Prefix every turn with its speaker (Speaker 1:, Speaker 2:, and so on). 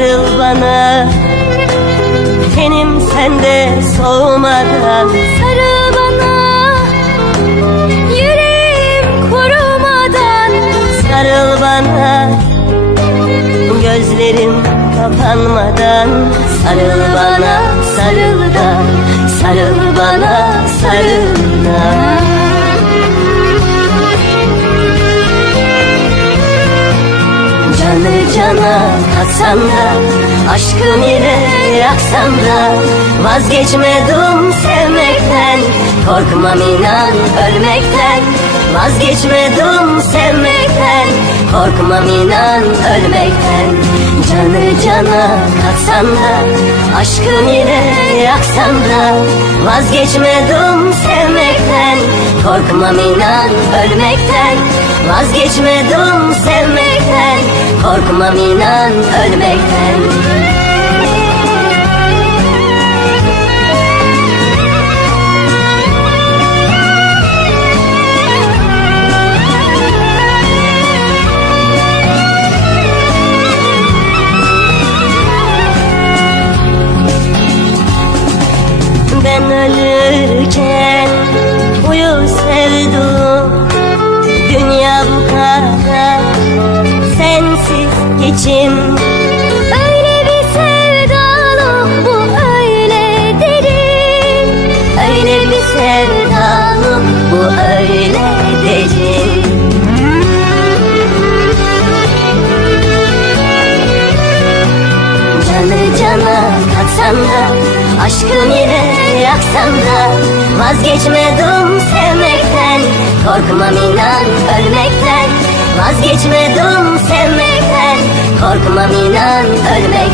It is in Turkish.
Speaker 1: bana. Tenim sende soğumadan
Speaker 2: Sarıl bana. Yüreğim kurumadan.
Speaker 1: Sarıl bana. Gözlerim kapanmadan. Sarıl bana sarıl da. Sarıl bana sarıl da cana katsan da Aşkın ile yaksan da Vazgeçmedim sevmekten Korkmam inan ölmekten Vazgeçmedim sevmekten Korkmam inan ölmekten. Canı cana katsan da Aşkın ile yaksan da Vazgeçmedim sevmekten Korkmam inan ölmekten Vazgeçmedim sevmekten Korkmam inan ölmekten geçim
Speaker 2: Öyle bir sevdalık bu öyle derin.
Speaker 1: Öyle bir sevdalım bu öyle derin. Canı cana katsan da Aşkın ile yaksan da Vazgeçmedim sevmekten Korkmam inan ölmekten. Vazgeçmedim sevmekten Korkmam inan ölmekten